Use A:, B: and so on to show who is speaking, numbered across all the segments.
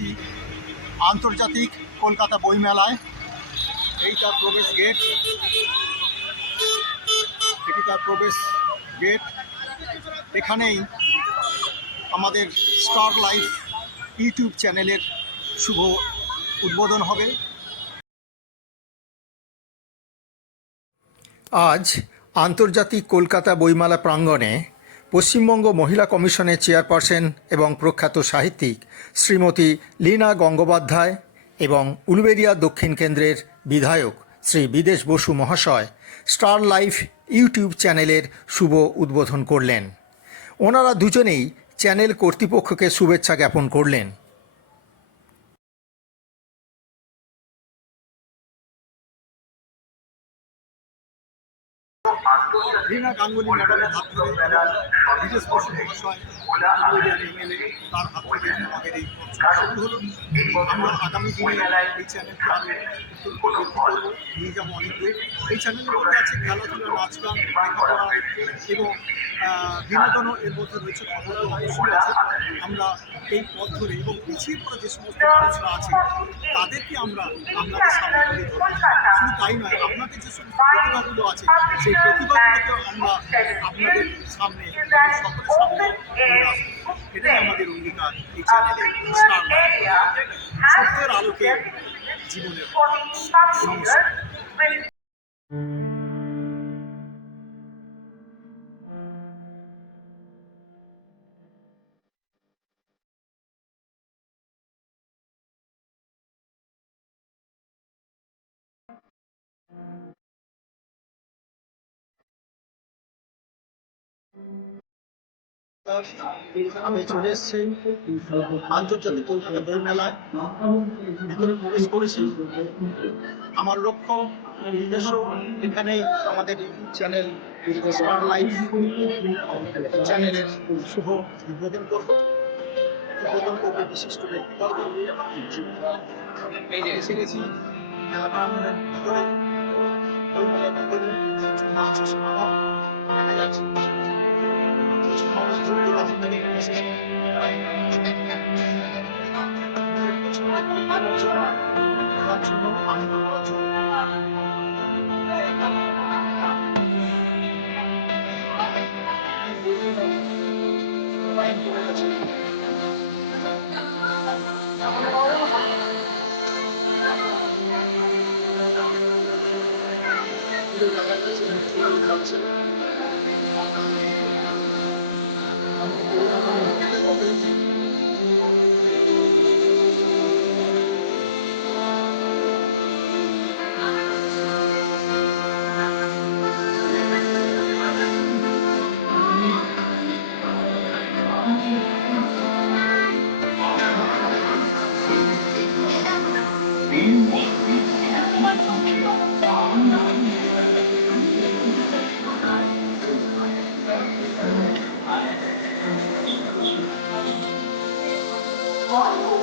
A: আছি আন্তর্জাতিক কলকাতা বইমেলায় এই তার প্রবেশ গেট। এটি তার প্রবেশ গেট। এখানেই আমাদের স্টার লাইফ ইউটিউব চ্যানেলের শুভ উদ্বোধন হবে। আজ আন্তর্জাতিক কলকাতা বইমেলা প্রাঙ্গণে পশ্চিমবঙ্গ মহিলা কমিশনের চেয়ারপারসন এবং প্রখ্যাত সাহিত্যিক শ্রীমতী লীনা গঙ্গোপাধ্যায় এবং উলুবেরিয়া দক্ষিণ কেন্দ্রের বিধায়ক শ্রী বিদেশ বসু মহাশয় স্টার লাইফ ইউটিউব চ্যানেলের শুভ উদ্বোধন করলেন। ওনারা দুজনেই চ্যানেল কর্তৃপক্ষকে শুভেচ্ছা জ্ঞাপন করলেন। রীনা গাঙ্গুলি ম্যাডামের হাত ধরে বিদেশ বসু মহাশয় এমএলএ তার হাত ধরে আমাদের এই হলো আমরা আগামী দিনে এই চ্যানেলকে উত্তর বৃদ্ধি করব নিয়ে যাব অনেক দূর এই চ্যানেলের মধ্যে আছে খেলাধুলা নাচ গান লেখাপড়া এবং বিনোদনও এর মধ্যে রয়েছে খবর অবশ্যই আছে। আমরা এই পথ ধরে এবং পিছিয়ে পড়া যে সমস্ত মানুষরা আছে, তাদেরকে আমরা আপনাদের সামনে তুলে ধরবো। শুধু তাই নয়, আপনাদের যে সমস্ত প্রতিভাগুলো আছে, সেই প্রতিভাগুলোকে আমরা আপনাদের সামনে সকলের সামনে এটাই আমাদের অঙ্গীকার এই চ্যানেলে সত্যের আলোকে জীবনের নমস্কার আমি চলে এসেছি আন্তর্জাতিক বই মেলায়। ভিতরে প্রবেশ করেছি। আমার লক্ষ্য, উদ্দেশ্য এখানে আমাদের চ্যানেল স্টার লাইফ চ্যানেলের শুভ উদ্বোধন করব। উদ্বোধন করবে বিশিষ্ট ব্যক্তিবর্গ এসে গেছি ভিতরে। বইয়ের মেলা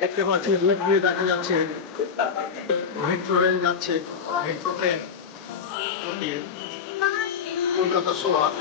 A: দেখতে পাচ্ছি রুট দিয়ে দেখা যাচ্ছে। মেট্রো রেল যাচ্ছে metro train Kolkata Kolkata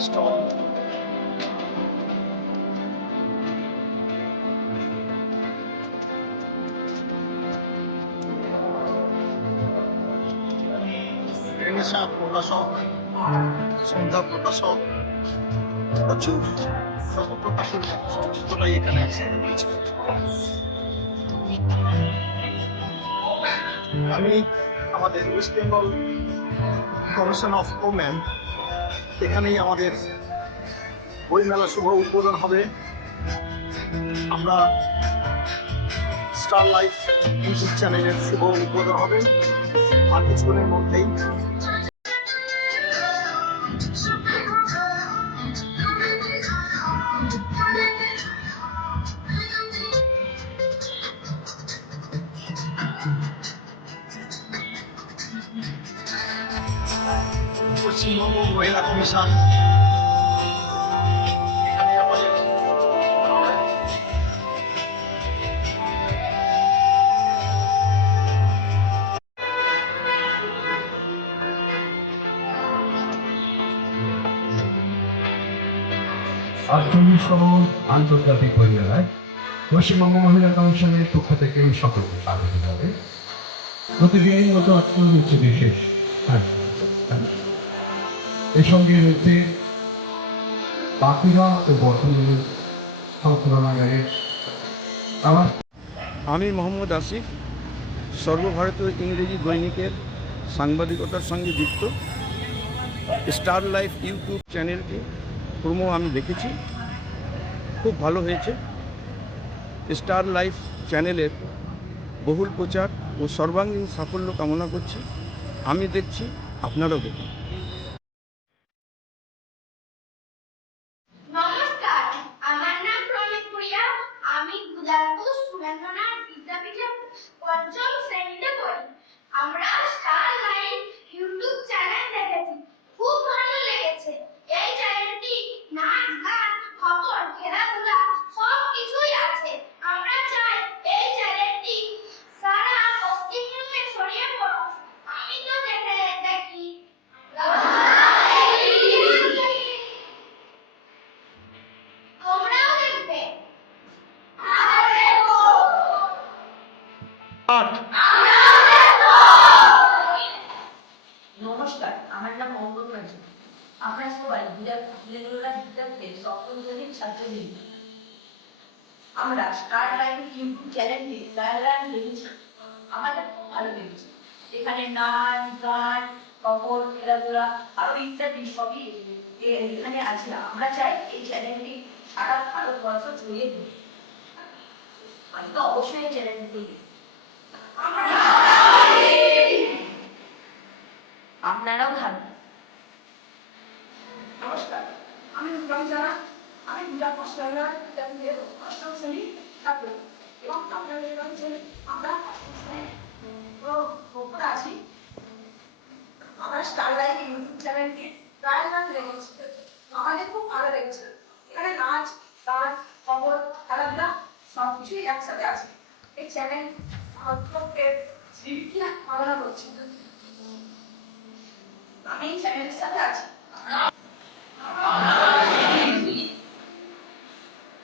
A: strong. Isa putasok, sunda putasok, প্রচুর সফলতা সফলতাই এখানে আমি আমাদের West Bengal commission of woman এখানেই আমাদের বই মেলা শুভ উদ্বোধন হবে। আমরা স্টার লাইফ ইউটিউব চ্যানেলের শুভ উদ্বোধন হবে। আর কিছুক্ষণের মধ্যেই আমাদের
B: আটচল্লিশতম আন্তর্জাতিক বই মেলায় পশ্চিমবঙ্গ মহিলা কমিশনের পক্ষ থেকে সকলকে স্বাগত জানাবে প্রতিদিনের মতো রয়েছে বিশেষ। আয়োজন। এর সঙ্গে রয়েছে বাঁকুড়া ও বর্ধমানের
C: আমি মোহাম্মদ আসিফ, সর্বভারতীয় ইংরেজি দৈনিকের সাংবাদিকতার সঙ্গে যুক্ত। স্টার লাইফ ইউটিউব চ্যানেলটি প্রোমো আমি দেখেছি। খুব ভালো হয়েছে। স্টার লাইফ চ্যানেলের বহুল প্রচার ও সর্বাঙ্গীন সাফল্য কামনা করছি। আমি দেখছি, আপনারাও দেখুন।
D: আমরা স্টার লাইন ইউটিউব চ্যানেল দেখেছি খুব ভালো লেগেছে এই চ্যানেলটি নাচ গান খবর খেলাধুলা সব কিছুই আছে আমরা চাই এই চ্যানেলটি সারা পশ্চিমবঙ্গে ছড়িয়ে পড়ুক আমি তো দেখে দেখি তোমরাও দেখবে
E: নমস্কার আমার নাম অঙ্গন মাঝি আমরা সবাই বিদ্যালয় বিদ্যাপীঠের সপ্তম শ্রেণির আমরা স্টার লাইন ইউটিউব চ্যানেলটি দেখেছি আমাদের ভালো লেগেছে। এখানে নাচ, গান, খবর, খেলাধুলা, আরও ইত্যাদি সবই এখানে আছে। আমরা চাই এই চ্যানেলটি সারা ভারতবর্ষ ছড়িয়ে দিন আমি তো অবশ্যই এই চ্যানেলটি আপনারাও ভালো
F: নমস্কার আমি রূপম জানা আমি পূজা অষ্টম শ্রেণি ছাত্র এবং আপনাদের কাছে আমরা অষ্টম শ্রেণির উপরে আছি। আমরা স্টার লাইট ইউটিউব চ্যানেলটি প্রায় নাচ লেগেছি। আমাদের খুব ভালো লেগেছে। এখানে নাচ, গান, খবর, খেলাধুলা সব কিছুই একসাথে আছে। এই চ্যানেল আমাদের জীবিকা কামনা করছি? আমি এই চ্যানেলের সাথে আছি।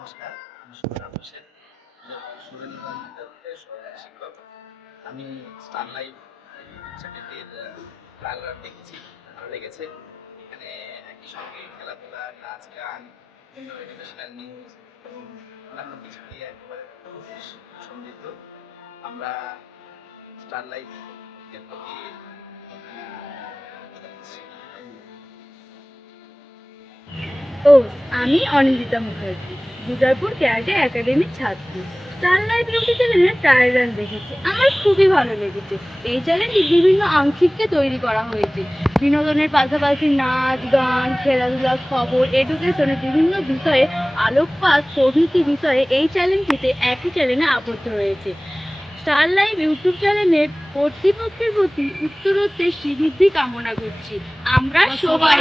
G: নমস্কার, আমি সুরাম হোসেন বিদ্যাপীঠের সহকারী শিক্ষক। আমি স্টার লাইফ চ্যানেলটির দেখেছি, ভালো লেগেছে। এখানে একই সঙ্গে খেলাধুলা, নাচ, গান এডুকেশনাল নিউজ অন্যান্য কিছু দিয়ে একেবারে সমৃদ্ধ। আমরা স্টার লাইফ এর প্রতি
H: ও, আমি অনিন্দিতা মুখার্জি দুর্গাপুর ক্যারাটে একাডেমির ছাত্রী। স্টারলাইট বিউটি চ্যানেলের ট্রায়াল রান দেখেছি, আমার খুবই ভালো লেগেছে। এই চ্যানেলটি বিভিন্ন আংশিককে তৈরি করা হয়েছে। বিনোদনের পাশাপাশি নাচ, গান খেলাধুলা খবর এডুকেশনের বিভিন্ন বিষয়ে আলোকপাত, প্রভৃতি বিষয়ে এই চ্যানেলটিতে একই চ্যানেলে আবদ্ধ রয়েছে। স্টার লাইভ ইউটিউব চ্যানেলের কর্তৃপক্ষের প্রতি উত্তরোত্তর শ্রীবৃদ্ধি কামনা করছি আমরা সবাই